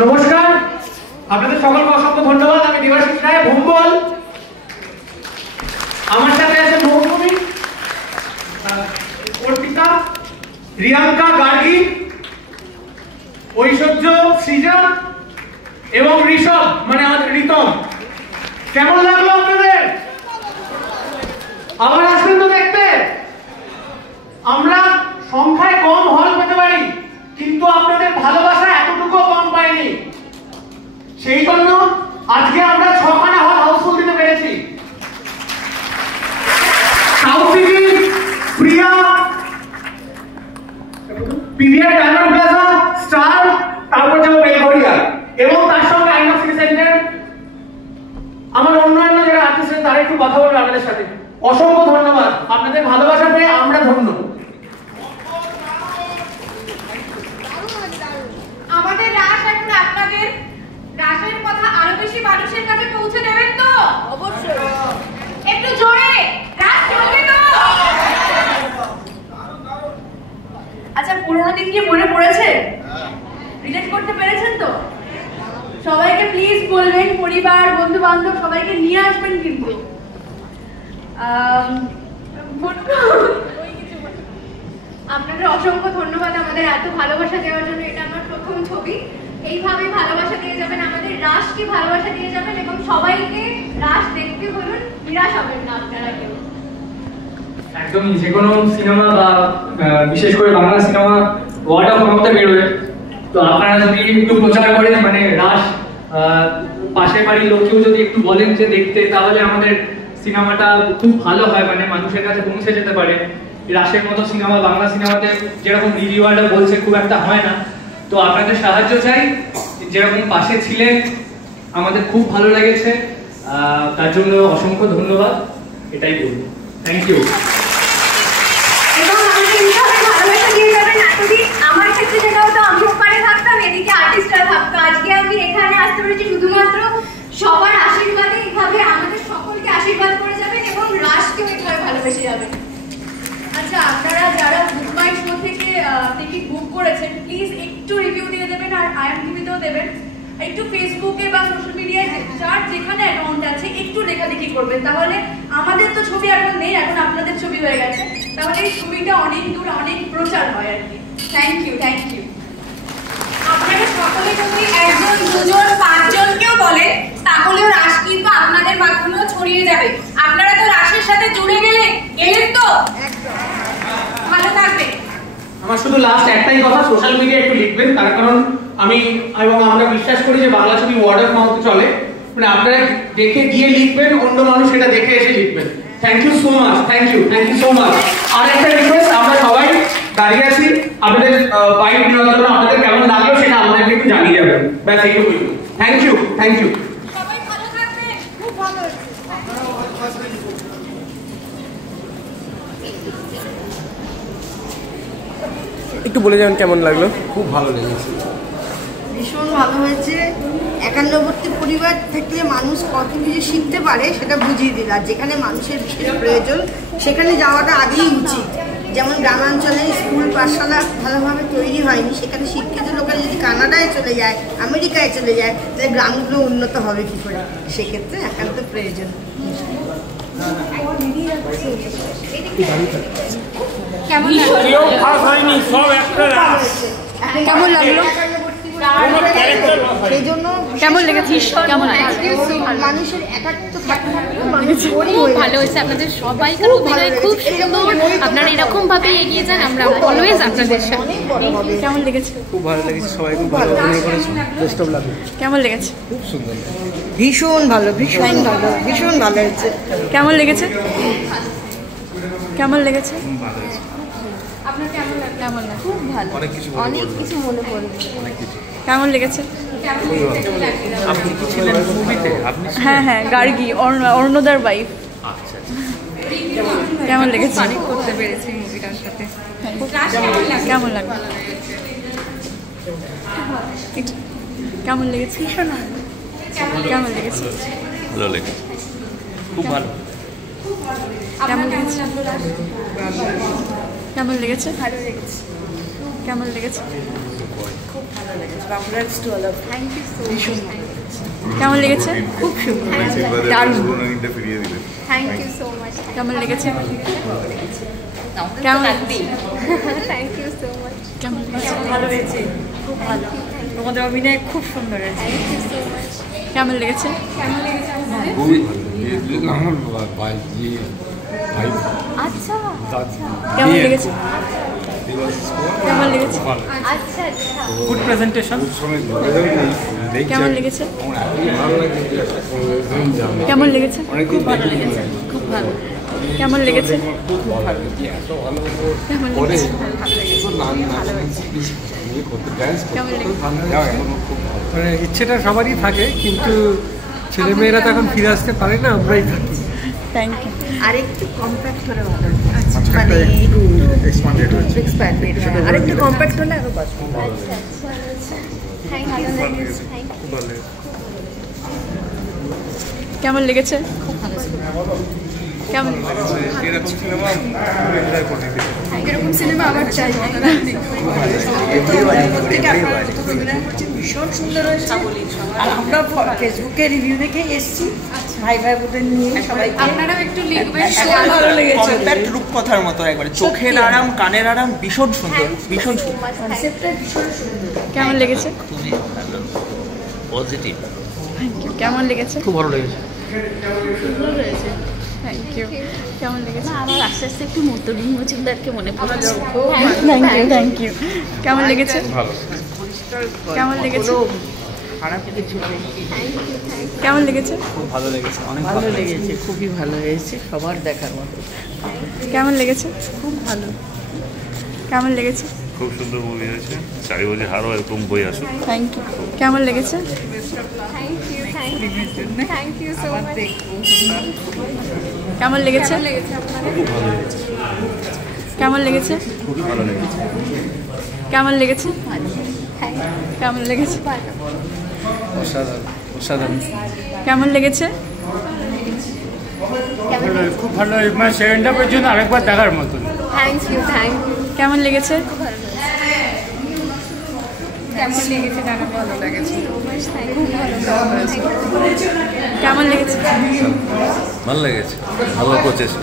নমস্কার, আপনাদের সকলকে অসংখ্য ধন্যবাদ। আমি দেবাশিস রায়, ভুম্বল। আমার সাথে আছে মৌসুমী, অর্পিতা, রিয়াঙ্কা, গার্গী, ঐশ্বর্য, সৃজা এবং ঋষভ, মানে আমাদের রিতম। কেমন লাগলো আপনাদের? আবার আসবেন তো দেখতে? আমরা সংখ্যায় কম হল পেতে পারি, কিন্তু আপনাদের ভালোবাসা এতটুকু কম পাইনি। সেই জন্য আজকে আমরা 6খানা হল হাউসফুল দিতে পেরেছি। সাউথ সিটি, প্রিয়া, পিভিআর ডায়মন্ড প্লাজা, স্টার, তারপর যাবো বেলঘরিয়া এবং তার সঙ্গে আইনক্স সিটি সেন্টার। আমার অন্যান্য যারা আর্টিস্ট তারা একটু কথা বলবে আপনাদের সাথে। অসংখ্য ধন্যবাদ, আপনাদের ভালোবাসা পেয়ে আমরা ধন্য। আমাদের রাস এখন আপনাদের রাসের কথা আরো বেশি মানুষের কাছে পৌঁছে দেবেন তো? অবশ্যই। একটু জোরে রাস চলবে তো? আচ্ছা, পুরোনো দিন কি মনে পড়েছে? রিলেট করতে পেরেছেন তো? সবাইকে প্লিজ বলবেন, পরিবার, বন্ধু বান্ধব সবাইকে নিয়ে আসবেন কিন্তু। আপনাদের অসংখ্য ধন্যবাদ আমাদের এত ভালোবাসা দেওয়ার জন্য। এটা আমার প্রথম ছবি। এইভাবে ভালোবাসা দিয়ে যাবেন, আমাদের রাসকে ভালোবাসা দিয়ে যাবেন এবং সবাইকে রাস দেখতে বলুন, নিরাশ হবেন না আপনারা কেউ। একদমই, যে কোনো সিনেমা বা বিশেষ করে বাংলা সিনেমা ওয়ার্ড অফ মাউথে বেরোবে। তো আপনারা যদি একটু প্রচার করেন, মানে রাস পাশের বাড়ির লোককেও যদি একটু বলেন যে দেখতে, তাহলে আমাদের সিনেমাটা খুব ভালো হয়, মানে মানুষের কাছে পৌঁছে যেতে পারে। রাসের মতো সিনেমা বাংলা সিনেমাতে যেরকম রিভিউয়াররা বলছে খুব একটা হয় না। তো আপনাদের সাহায্য চাই, যেরকম পাশে ছিলেন আমাদের খুব ভালো লেগেছে, তার জন্য অসংখ্য ধন্যবাদ, এটাই বলবো। Thank you. আমার ক্ষেত্রে যেটা হতো, আমি ওখানে থাকতাম, এদিকে আর্টিস্টরা থাকতো। আজকে আমি এখানে আসতে পেরেছি শুধুমাত্র সবার আশীর্বাদে। এইভাবে আমাদের সকলকে আশীর্বাদ করে যাবেন এবং রাসকেও এইভাবে ভালোবেসে যাবেন। আচ্ছা, আপনারা যারা বুক মাই শো থেকে টিকিট বুক করেছেন, প্লিজ একটু রিভিউ দিয়ে দেবেন আর IMDb-তেও দেবেন। একটু ফেসবুকে বা সোশ্যাল মিডিয়ায় যার যেখানে অ্যাকাউন্ট আছে একটু লেখালেখি করবেন, তাহলে আমাদের তো ছবি এখন নেই, এখন আপনাদের ছবি হয়ে গেছে, তাহলে এই ছবিটা অনেক দূর অনেক প্রচার হয় আর কি। Thank you, thank you. আপনারা সকলে যদি একজন, দুজন, 5 জনকেও বলেন, তাহলেও রাস কিন্তু আপনাদের মাধ্যমেও ছড়িয়ে যাবে। আপনারা তো রাসের সাথে জুড়ে গেলেন তো? ভালো থাকবেন। আমার শুধু লাস্ট একটাই কথা, সোশ্যাল মিডিয়া একটু লিখবেন, তার কারণ আমি এবং আমরা বিশ্বাস করি যে বাংলা ছবি ওয়ার্ড অফ মাউথে চলে। মানে আপনারা দেখে গিয়ে লিখবেন, অন্য মানুষ এটা দেখে এসে লিখবেন। Thank you so much, thank you so much. আর একটা রিকোয়েস্ট, আমরা সবাই দাঁড়িয়ে আছি, আপনাদের বাইক নেওয়ার জন্য আপনাদের কেমন লাগলো সেটা আমাদেরকে একটু জানিয়ে যাবেন। ব্যাস এইটুকুই। Thank you, thank you. সবাই ভালো থাকবেন, খুব ভালো হয়েছে। একটু বলে যাবেন কেমন লাগলো? খুব ভালো লেগেছে, ভীষণ ভালো হয়েছে। একান্নবর্তী পরিবার থাকলে মানুষ কত কিছু শিখতে পারে সেটা বুঝিয়ে দিল। আর যেখানে মানুষের বিশেষ প্রয়োজন সেখানে যাওয়াটা আগেই উচিত। যেমন গ্রামাঞ্চলে স্কুল পাঠশালা ভালোভাবে তৈরি হয়নি, সেখানে শিক্ষিত লোকেরা যদি কানাডায় চলে যায়, আমেরিকায় চলে যায়, তাহলে গ্রামগুলো উন্নত হবে কী করে? সেক্ষেত্রে একান্ত প্রয়োজন। কেমন লাগলো? সেই জন্য কেমন লেগেছে? কেমন মানুষের একাত্ম থাকতে খুব ভালো হয়েছে। আপনাদের সবাইকার অভিনয় খুব সুন্দর। আপনারা এরকম ভাবে এগিয়ে যান, আমরা অলওয়েজ আপনাদের সাথে। কেমন লেগেছে? খুব ভালো লেগেছে, সবাই খুব ভালো অভিনয় করেছে। Best of luck. কেমন লেগেছে? খুব সুন্দর, ভীষণ ভালো, ভীষণ ভালো, ভীষণ ভালো হয়েছে। কেমন লেগেছে? কেমন লেগেছে? আপনার কেমন লাগলো? কেমন লাগলো? খুব ভালো, অনেক কিছু মনে পড়লো। কেমন লেগেছে? আপনি কি ছিলেন মুভিতে? আপনি? হ্যাঁ হ্যাঁ, গার্গী, অর্ণদার ওয়াইফ। আচ্ছা, কেমন লেগেছে? অনেক করতে পেরেছি মুভিটার সাথে। কেমন লাগলো? কেমন লেগেছে? কেমন লেগেছে? ভালো লেগেছে, খুব ভালো। কেমন লেগেছে? কেমন লেগেছে? ভালো লেগেছে। কেমন লেগেছে? খুব ভালো লেগেছে। Congrats to all of thank you so much. কেমন লেগেছে? খুব সুন্দর। Thank you so much. কেমন লেগেছে? কেমন থ্যাংক ইউ সো মাচ। কেমন লেগেছে? ভালো হয়েছে, খুব ভালো। তোমাদের অভিনয় খুব সুন্দর হয়েছে। Thank you so much. কেমন লেগেছে? কেমন লেগেছে আপনাদের? আমার ভাই আচ্ছা কেমন লেগেছে? কেমন লেগেছে? আচ্ছা আচ্ছা। Good presentation. কেমন লেগেছে? কেমন লেগেছে? খুব ভালো লেগেছে, খুব ভালো। কেমন লেগেছে? কেমন লেগেছে? কেমন লেগেছে? মানে ইচ্ছেটা সবারই থাকে, কিন্তু ছেলেমেয়েরা তখন ফিরে আসতে পারে না, আমরাই থাকি। Thank you. আরেকটু কম্প্যাক্ট হলে ভালো হতো। মানে একটু এক্সপ্যান্ডেড হয়েছে। আরেকটু কম্প্যাক্ট হলে আরো ভালো হতো। আচ্ছা আচ্ছা। Thank you thank you. কেমন লেগেছে? কেমন এরকম সিনেমা আবার চাই। ভীষণ সুন্দর হয়েছে। আর আমরা ফেসবুকে রিভিউ দেখে এসেছি ভাই ভাই বোনের নিয়ে সবাই। আপনারাও একটু লিখবেন। ভালো লেগেছে। কম্প্যাক্ট রূপকথার মতো একবারে, চোখের আরাম কানের আরাম, ভীষণ সুন্দর, ভীষণ সুন্দর। কনসেপ্টটা ভীষণ সুন্দর। কেমন লেগেছে? খুবই ভালো, পজিটিভ। Thank you. কেমন লেগেছে? খুব ভালো লেগেছে। Thank you. কেমন লেগেছে? আমার আস্তে আস্তে একটু মতলিন মজুমদারকে মনে পড়ছে। Thank you thank you. কেমন লেগেছে? কেমন লেগেছে? খারাপ কিছু নেই। কেমন লেগেছে? খুব ভালো লেগেছে, অনেক ভালো লেগেছে, খুবই ভালো হয়েছে, সবার দেখার মতো। কেমন লেগেছে? খুব ভালো। কেমন লেগেছে? খুব সুন্দর মুভি হয়েছে, চারি বছর আরও এরকম বই আসুক। Thank you. কেমন লেগেছে? Thank you thank you so much. কেমন লেগেছে? কেমন লেগেছে? খুবই ভালো লেগেছে। কেমন লেগেছে? কেমন লেগেছে? অসাধারণ অসাধারণ। কেমন লেগেছে? খুব ভালো, মানে সেকেন্ডটা পর্যন্ত আরেকবার দেখার মতন। Thank you thank you. কেমন লেগেছে? কেমন লেগেছে জানা ভালো লেগেছে। খুব ভালো। কেমন লেগেছে? ভালো লেগেছে, ভালো প্রচেষ্টা।